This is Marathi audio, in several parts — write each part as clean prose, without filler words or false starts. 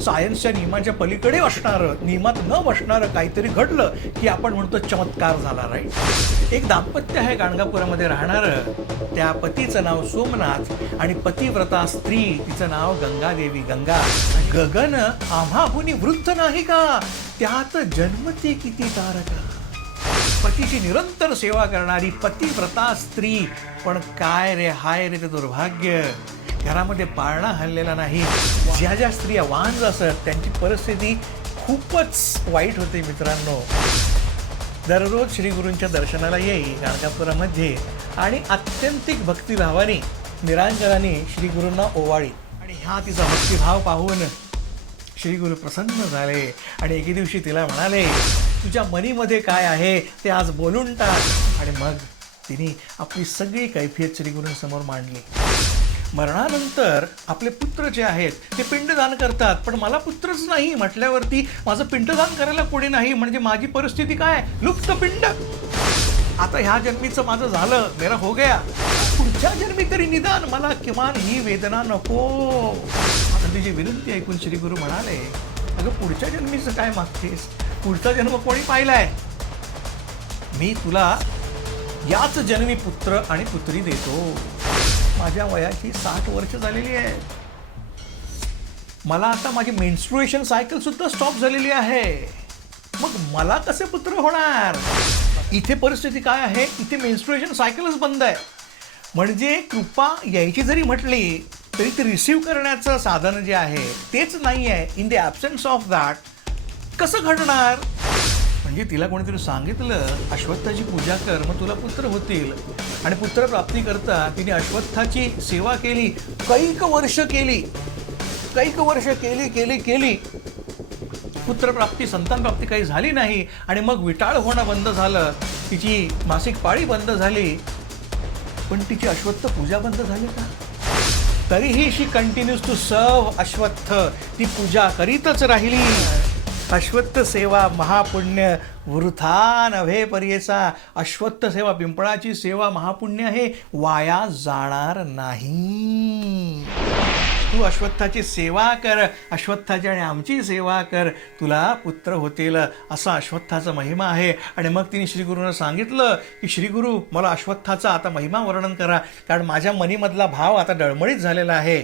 सायन्सच्या नियमाच्या पलीकडे असणारं, नियमात न बसणारं काहीतरी घडलं की आपण म्हणतो चमत्कार झाला. राईट. एक दाम्पत्य आहे गाणगापुरामध्ये राहणारं. त्या पतीचं नाव सोमनाथ आणि पतिव्रता स्त्री, तिचं नाव गंगादेवी. गंगा. गगन आम्हाहुनी वृद्ध नाही का, त्यात जन्मते किती तारका. पतीची निरंतर सेवा करणारी पतिव्रता स्त्री. पण काय रे, हाय रे ते दुर्भाग्य, घरामध्ये पाळणा हल्लेला नाही. ज्या ज्या स्त्रिया वांज असत त्यांची परिस्थिती खूपच वाईट होते मित्रांनो. दररोज श्रीगुरूंच्या दर्शनाला येई गाणगापुरामध्ये आणि आत्यंतिक भक्तिभावाने निरांजनाने श्रीगुरूंना ओवाळी. आणि हा तिचा भक्तिभाव पाहून श्रीगुरू प्रसन्न झाले आणि एके दिवशी तिला म्हणाले, तुझ्या मनीमध्ये काय आहे ते आज बोलून टाक. आणि मग तिने आपली सगळी कैफियत श्रीगुरूंसमोर मांडली. मरणानंतर आपले पुत्र जे आहेत ते पिंडदान करतात, पण मला पुत्रच नाही म्हटल्यावरती माझं पिंडदान करायला कोणी नाही, म्हणजे माझी परिस्थिती काय, लुप्त पिंड. आता ह्या जन्मीचं माझं झालं, मेरा हो गया. पुढच्या जन्मी तरी निदान मला किमान ही वेदना नको. आता तिची विनंती ऐकून श्रीगुरू म्हणाले, अगं पुढच्या जन्मीचं काय मागतेस, पुढचा जन्म कोणी पाहिलाय. मी तुला याच जन्मी पुत्र आणि पुत्री देतो. माझ्या वयाची 60 वर्ष झालेली आहे. मला आता माझी मेन्स्ट्रुएशन सायकल सुद्धा स्टॉप झालेली आहे. मग मला कसे पुत्र होणार. इथे परिस्थिती काय आहे, इथे मेन्स्ट्रुएशन सायकलच बंद आहे. म्हणजे कृपा यायची जरी म्हटली तरी ते रिसीव्ह करण्याचं साधन जे आहे तेच नाही आहे. In the absence of that कसं घडणार. म्हणजे तिला कोणीतरी सांगितलं अश्वत्थाची पूजा कर मग तुला पुत्र होतील. आणि पुत्रप्राप्ती करता तिने अश्वत्थाची सेवा केली, कैक वर्ष केली. पुत्रप्राप्ती, संतानप्राप्ती काही झाली नाही. आणि मग विटाळ होणं बंद झालं, तिची मासिक पाळी बंद झाली. पण तिची अश्वत्थ पूजा बंद झाली का. तरीही शी कंटिन्यूज टू सर्व अश्वत्थ. ती पूजा करीतच राहिली. अश्वत्थ सेवा महापुण्य वृथा नव्हे पर्येचा. अश्वत्थ सेवा, पिंपळाची सेवा महापुण्य आहे, वाया जाणार नाही. तू अश्वत्थाची सेवा कर, अश्वत्थाची आणि आमची सेवा कर, तुला पुत्र होतील. असा अश्वत्थाचा महिमा आहे. आणि मग तिने श्रीगुरूंना सांगितलं की श्रीगुरू मला अश्वत्थाचा आता महिमा वर्णन करा, कारण माझ्या मनीमधला भाव आता डळमळीत झालेला आहे.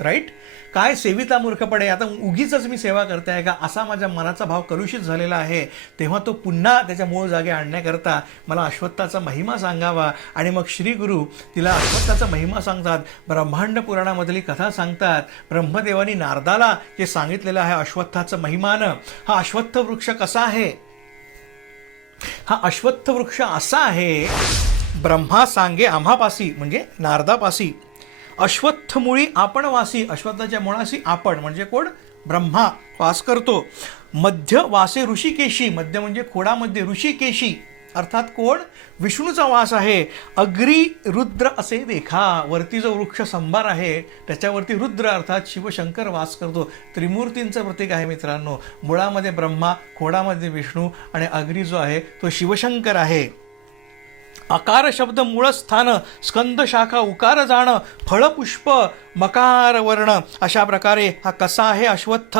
राईट. काय सेविता मूर्खपणे, आता उगीच मी सेवा करताय का, असा माझ्या मनाचा भाव कलुषित झालेला आहे. तेव्हा तो पुन्हा त्याच्या मूळ जागे आणण्याकरता मला अश्वत्थाचा महिमा सांगावा. आणि मग श्रीगुरू तिला अश्वत्थाचा महिमा सांगतात. ब्रह्मांड पुराणामधली कथा सांगतात. ब्रह्मदेवानी नारदाला जे सांगितलेलं आहे अश्वत्थाचं महिमानं. हा अश्वत्थ वृक्ष कसा आहे, हा अश्वत्थ वृक्ष असा आहे, ब्रह्मा सांगे आम्हापासी म्हणजे नारदापासी, अश्वत्थ मुळी आपण वासी. अश्वत्थाच्या मुळाशी आपण म्हणजे कोण, ब्रह्मा वास करतो. मध्य वासे ऋषिकेशी, मध्य म्हणजे खोडामध्ये, ऋषिकेशी अर्थात कोण, विष्णूचा वास आहे. अग्री रुद्र असे देखा, वरती जो वृक्ष संभार आहे त्याच्यावरती रुद्र अर्थात शिवशंकर वास करतो. त्रिमूर्तींचं प्रतीक आहे मित्रांनो. मुळामध्ये ब्रह्मा, खोडामध्ये विष्णू आणि अग्री जो आहे तो शिवशंकर आहे. अकार शब्द मूळस्थान, स्कंद शाखा उकार जाण, फळ पुष्प मकार वर्ण. अशा प्रकारे हा कसा आहे अश्वत्थ,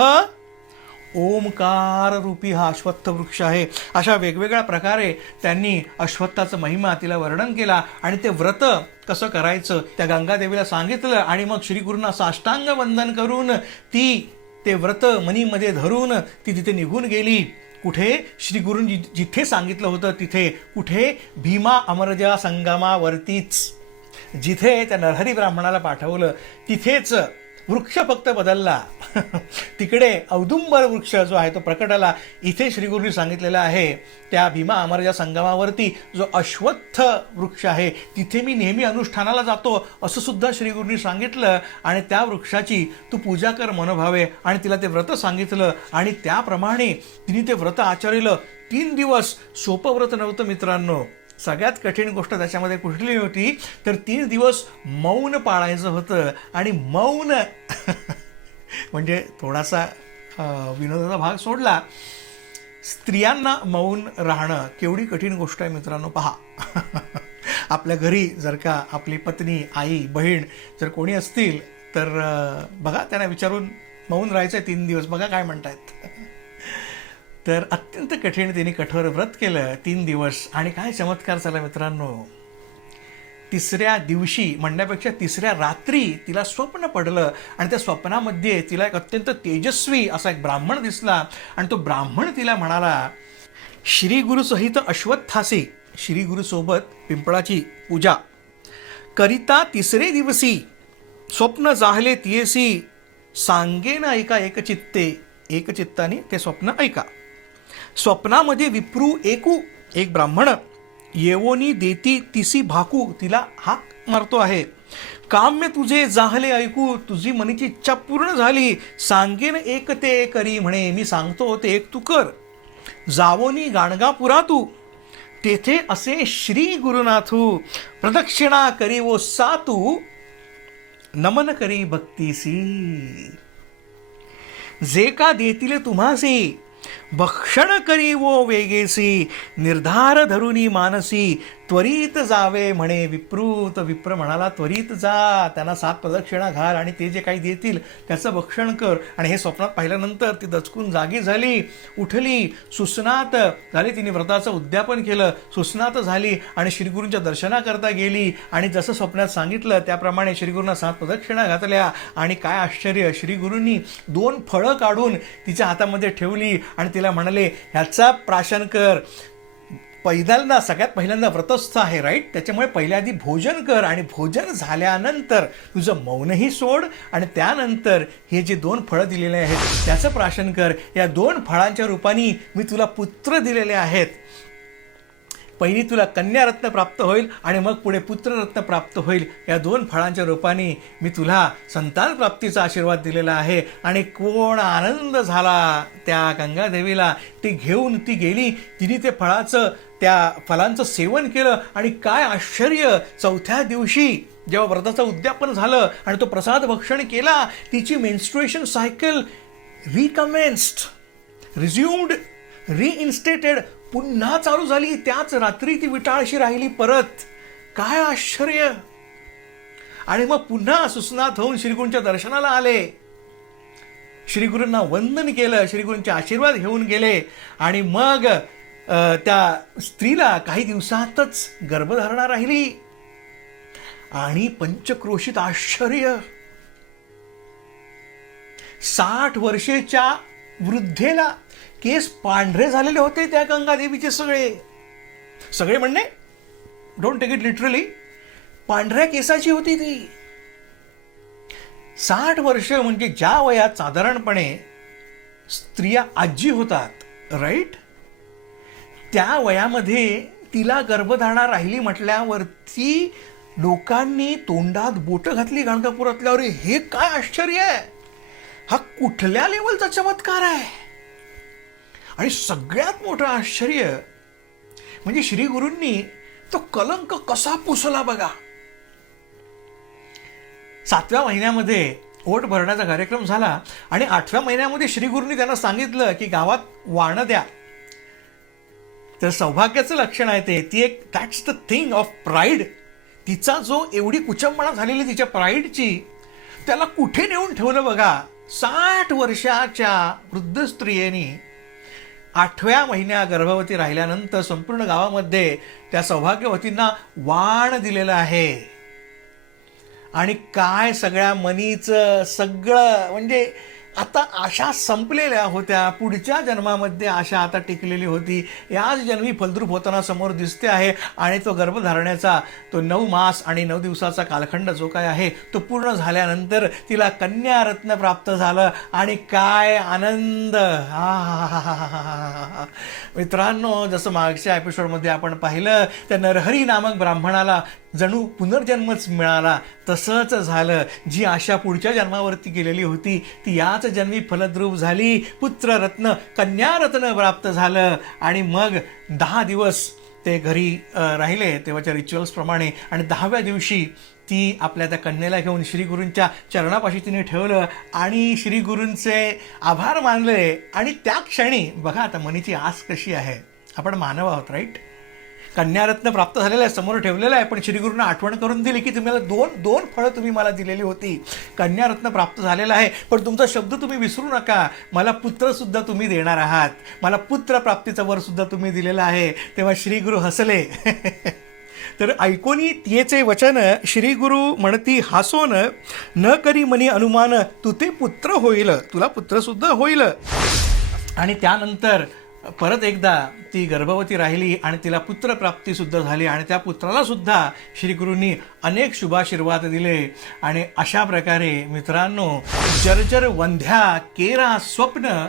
ओमकार रूपी हा अश्वत्थ वृक्ष आहे. अशा वेगवेगळ्या प्रकारे त्यांनी अश्वत्थाचं महिमा तिला वर्णन केला. आणि ते व्रत कसं करायचं त्या गंगादेवीला सांगितलं. आणि मग श्रीगुरूंना साष्टांग वंदन करून ते व्रत मनीमध्ये धरून ती तिथे निघून गेली. कुठे, श्रीगुरूंनी जिथे सांगितलं होतं तिथे. कुठे, भीमा अमरजा संगमावरतीच. जिथे त्या नरहरी ब्राह्मणाला पाठवलं तिथेच वृक्ष फक्त बदलला. तिकडे औदुंबर वृक्ष जो आहे तो प्रकटला. इथे श्रीगुरूंनी सांगितलेलं आहे त्या भीमा अमरजा संगमावरती जो अश्वत्थ वृक्ष आहे तिथे मी नेहमी अनुष्ठानाला जातो असं सुद्धा श्रीगुरूंनी सांगितलं. आणि त्या वृक्षाची तू पूजा कर मनोभावे. आणि तिला ते व्रत सांगितलं आणि त्याप्रमाणे तिने ते व्रत आचरलं. 3 दिवस. सोपं व्रत नव्हतं मित्रांनो. सगळ्यात कठीण गोष्ट त्याच्यामध्ये कुठली होती तर 3 दिवस मौन पाळायचं होतं. आणि मौन म्हणजे थोडासा विनोदाचा भाग सोडला, स्त्रियांना मौन राहणं केवढी कठीण गोष्ट आहे मित्रांनो. पहा, आपल्या घरी जर का आपली पत्नी, आई, बहीण जर कोणी असतील तर बघा त्यांना विचारून मौन राहायचं 3 दिवस. बघा काय म्हणतायत. तर अत्यंत कठीण तिने कठोर व्रत केलं 3 दिवस. आणि काय चमत्कार झाला मित्रांनो, 3ऱ्या दिवशी म्हणण्यापेक्षा 3ऱ्या रात्री तिला स्वप्न पडलं आणि त्या स्वप्नामध्ये तिला एक अत्यंत तेजस्वी असा एक ब्राह्मण दिसला. आणि तो ब्राह्मण तिला म्हणाला, श्री गुरु सहित अश्वत्थासी, श्री गुरुसोबत पिंपळाची पूजा करिता 3रे दिवसी स्वप्न जाहले तियेसी सांगेन ऐका एकचित्ते, एकचित्ताने ते स्वप्न ऐका. स्वप्नामध्ये विप्रू एकू, एक ब्राह्मण येवोनी देती तिसी भाकू, तिला हाक मारतो आहे. काम्य तुझे जाहले ऐकू, तुझी मनीची इच्छा पूर्ण झाली. सांगेन एक ते करी म्हणे, मी सांगतो ते एक तू कर. जावोनी गाणगापुरा तू, तेथे असे श्री गुरुनाथू. प्रदक्षिणा करी वो सातू, नमन करी भक्तीसी. जे का देतील तुम्हासी, भक्षण करी वो वेगेसी. निर्धार धरुनी मानसी, त्वरित जावे म्हणे विप्रू. तर विप्र म्हणाला, त्वरित जा, त्यांना 7 प्रदक्षिणा घाल आणि ते जे काही देतील त्याचं भक्षण कर. आणि हे स्वप्नात पाहिल्यानंतर ती दचकून जागी झाली, उठली, सुस्नात झाली. तिने व्रताचं उद्यापन केलं, सुस्नात झाली आणि श्रीगुरूंच्या दर्शनाकरता गेली. आणि जसं स्वप्नात सांगितलं त्याप्रमाणे श्रीगुरूंना 7 प्रदक्षिणा घातल्या. आणि काय आश्चर्य, श्रीगुरूंनी 2 फळं काढून तिच्या हातामध्ये ठेवली आणि तिला म्हणाले, ह्याचा प्राशन कर. सगळ्यात पहिल्यांदा व्रतस्थ आहे, राईट, त्याच्यामुळे पहिल्या आधी भोजन कर आणि भोजन झाल्यानंतर तुझं मौनही सोड आणि त्यानंतर हे जे 2 फळं दिलेले आहेत त्याचं प्राशन कर. या 2 फळांच्या रूपाने मी तुला पुत्र दिलेले आहेत. पहिली तुला कन्यारत्न प्राप्त होईल आणि मग पुढे पुत्ररत्न प्राप्त होईल. या 2 फळांच्या रूपाने मी तुला संतान प्राप्तीचा आशीर्वाद दिलेला आहे. आणि कोण आनंद झाला त्या गंगादेवीला. ती घेऊन ती गेली, तिने ते त्या फलांचं सेवन केलं. आणि काय आश्चर्य, 4थ्या दिवशी जेव्हा व्रताचं उद्यापन झालं आणि तो प्रसाद भक्षण केला, तिची मेन्स्ट्रुएशन सायकल रिकमेन्स्ड, रिझ्युम्ड, रिइन्स्टेटेड, पुन्हा चालू झाली. त्याच रात्री ती विटाळशी राहिली परत. काय आश्चर्य. आणि मग पुन्हा सुस्नात होऊन श्रीगुरूंच्या दर्शनाला आले, श्रीगुरूंना वंदन केलं, श्रीगुरूंचे आशीर्वाद घेऊन गेले. आणि मग त्या स्त्रीला काही दिवसातच गर्भधारणा राहिली. आणि पंचक्रोशीत आश्चर्य, 60 वर्षेच्या वृद्धेला केस पांढरे झालेले होते त्या गंगादेवीचे. सगळे म्हणणे, डोंट टेक इट लिटरली, पांढऱ्या केसाची होती ती. 60 वर्ष म्हणजे ज्या वयात साधारणपणे स्त्रिया आजी होतात, राईट, त्या वयामध्ये तिला गर्भधारणा राहिली म्हटल्यावरती लोकांनी तोंडात बोटं घातली गाणगापुरातल्या. अरे हे काय आश्चर्य आहे, हा कुठल्या लेवलचा चमत्कार आहे. आणि सगळ्यात मोठं आश्चर्य म्हणजे श्रीगुरूंनी तो कलंक कसा पुसला बघा. 7व्या महिन्यामध्ये ओट भरण्याचा कार्यक्रम झाला आणि 8व्या महिन्यामध्ये श्रीगुरूंनी त्यांना सांगितलं की गावात वाणं द्या. तर सौभाग्याचं लक्षण आहे ते. ती एक, that's the thing of pride. तिचा जो एवढी कुचंबणा झालेली तिच्या प्राईडची, त्याला कुठे नेऊन ठेवलं बघा. 60 वर्षाच्या वृद्ध स्त्रियेनी 8व्या महिन्या गर्भवती राहिल्यानंतर संपूर्ण गावामध्ये त्या सौभाग्यवतींना वाण दिलेलं आहे. आणि काय सगळ्या मनीचं सगळं, म्हणजे आता आशा संपलेल्या होत्या, पुढच्या जन्मामध्ये आशा आता टिकलेली होती. याच जन्मी फलद्रूप होताना समोर दिसते आहे. आणि तो गर्भधारण्याचा तो 9 मास आणि 9 दिवसाचा कालखंड जो काय आहे तो पूर्ण झाल्यानंतर तिला कन्यारत्न प्राप्त झालं. आणि काय आनंद. मित्रांनो, जसं मागच्या एपिसोडमध्ये आपण पाहिलं, त्या नरहरी नामक ब्राह्मणाला जणू पुनर्जन्मच मिळाला. तसंच झालं. जी आशा पुढच्या जन्मावरती गेलेली होती ती याच जन्मी फलद्रूप झाली. पुत्ररत्न, कन्यारत्न प्राप्त झालं. आणि मग 10 दिवस ते घरी राहिले तेव्हाच्या रिच्युअल्सप्रमाणे. आणि 10व्या दिवशी ती आपल्या त्या कन्येला घेऊन श्रीगुरूंच्या चरणापाशी तिने ठेवलं आणि श्रीगुरूंचे आभार मानले. आणि त्या क्षणी बघा, आता मनीची आस कशी आहे. आपण मानव आहोत, राईट. कन्यारत्न प्राप्त झालेलं आहे, समोर ठेवलेलं आहे, पण श्रीगुरूंना आठवण करून दिली की तुम्हाला दोन फळं तुम्ही मला दिलेली होती. कन्यारत्न प्राप्त झालेलं आहे, पण तुमचा शब्द तुम्ही विसरू नका, मला पुत्रसुद्धा तुम्ही देणार आहात, मला पुत्र प्राप्तीचा वरसुद्धा तुम्ही दिलेला आहे. तेव्हा श्रीगुरू हसले. तर ऐकोनी तियेचे वचन श्रीगुरू म्हणती हासोन, न करी मनी अनुमान, तू ते पुत्र होईल, तुला पुत्रसुद्धा होईल. आणि त्यानंतर परत एकदा ती गर्भवती राहिली आणि तिला पुत्रप्राप्तीसुद्धा झाली आणि त्या पुत्रालासुद्धा श्रीगुरूंनी अनेक शुभाशीर्वाद दिले. आणि अशा प्रकारे मित्रांनो, जर्जर वंध्या केरा स्वप्न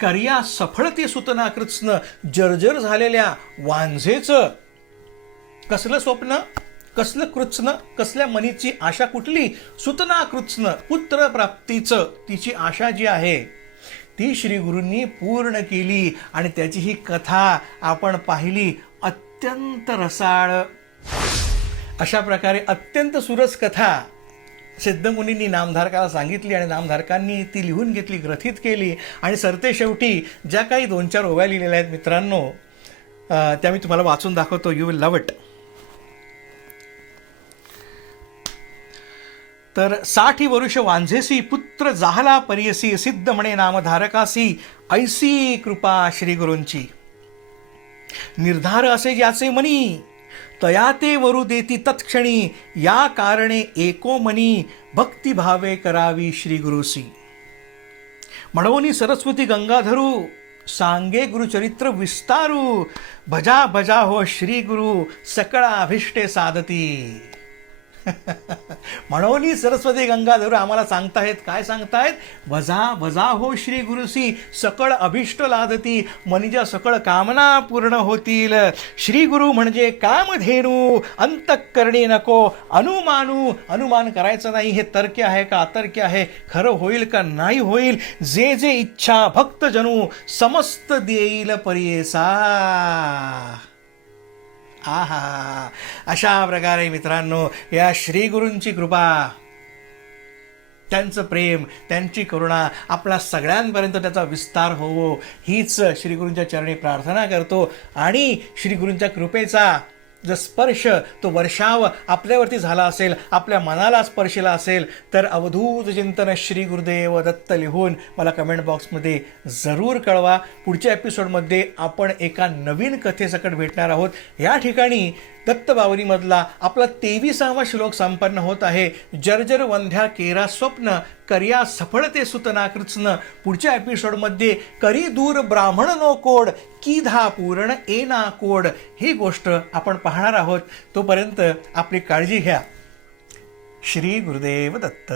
कर्या सफळते सुतना कृत्स्न, जर्जर झालेल्या वांझेचं कसलं स्वप्न, कसलं कृत्स्न, कसल्या मनीची आशा, कुठली, सुतना कृत्स्न, पुत्रप्राप्तीचं तिची आशा जी आहे ती श्रीगुरूंनी पूर्ण केली. आणि त्याची ही कथा आपण पाहिली, अत्यंत रसाळ अशा प्रकारे अत्यंत सुरस कथा सिद्धमुनींनी नामधारकाला सांगितली आणि नामधारकांनी ती लिहून घेतली, ग्रथित केली. आणि सरते शेवटी ज्या काही 2-4 ओव्या लिहिलेल्या आहेत मित्रांनो, त्या मी तुम्हाला वाचून दाखवतो. You will love it. तर 60 वर्ष वांझेसी पुत्र जाहला परियसी, सिद्ध म्हणे नामधारकासी, ऐसी कृपा श्रीगुरूंची. निर्धार असे ज्याचे मनी, तया ते वरू देती तत्क्षणी, या कारणे एको मनी, भक्तिभावे करावी श्रीगुरूसी. म्हणून सरस्वती गंगाधरू, सांगे गुरुचरित्र विस्तारू, भजा भजा हो श्रीगुरु, सकळा अभिष्टे साधती. म्हणून सरस्वती गंगाधर आम्हाला सांगतायत, काय सांगतायत, भजा भजा हो श्री गुरुसी, सकळ अभिष्ट लादती, मनिजा सकळ कामना पूर्ण होतील. श्री गुरु म्हणजे कामधेनू, अंतःकरणी नको अनुमानू, अनुमान करायचं नाही, हे तर्क आहे का अतर्क आहे, खरं होईल का नाही होईल, जे जे इच्छा भक्त जनू, समस्त देईल परियेसा. आहा, अशा प्रकारे मित्रांनो या श्रीगुरूंची कृपा, त्यांचं प्रेम, त्यांची करुणा आपल्या सगळ्यांपर्यंत त्याचा विस्तार होवो, हीच श्रीगुरूंच्या चरणी प्रार्थना करतो. आणि श्रीगुरूंच्या कृपेचा जो स्पर्श, तो वर्षाव आपल्यावरती झाला असेल, आपल्या मनाला स्पर्शला असेल, तर अवधूत चिंतन श्री गुरुदेव दत्त लिहून मला कमेंट बॉक्समध्ये जरूर कळवा. पुढच्या एपिसोडमध्ये आपण एका नवीन कथेसकट भेटणार आहोत. या ठिकाणी दत्तबावलीमधला आपला 23वा श्लोक संपन्न होत आहे. जर्जर वंध्या केरा स्वप्न, कर्या सफळते सुतना कृत्स्न. पुढच्या एपिसोडमध्ये करी दूर ब्राह्मण नो कोड, कीधा पूर्ण एना कोड, ही गोष्ट आपण पाहणार आहोत. तोपर्यंत आपली काळजी घ्या. श्री गुरुदेव दत्त.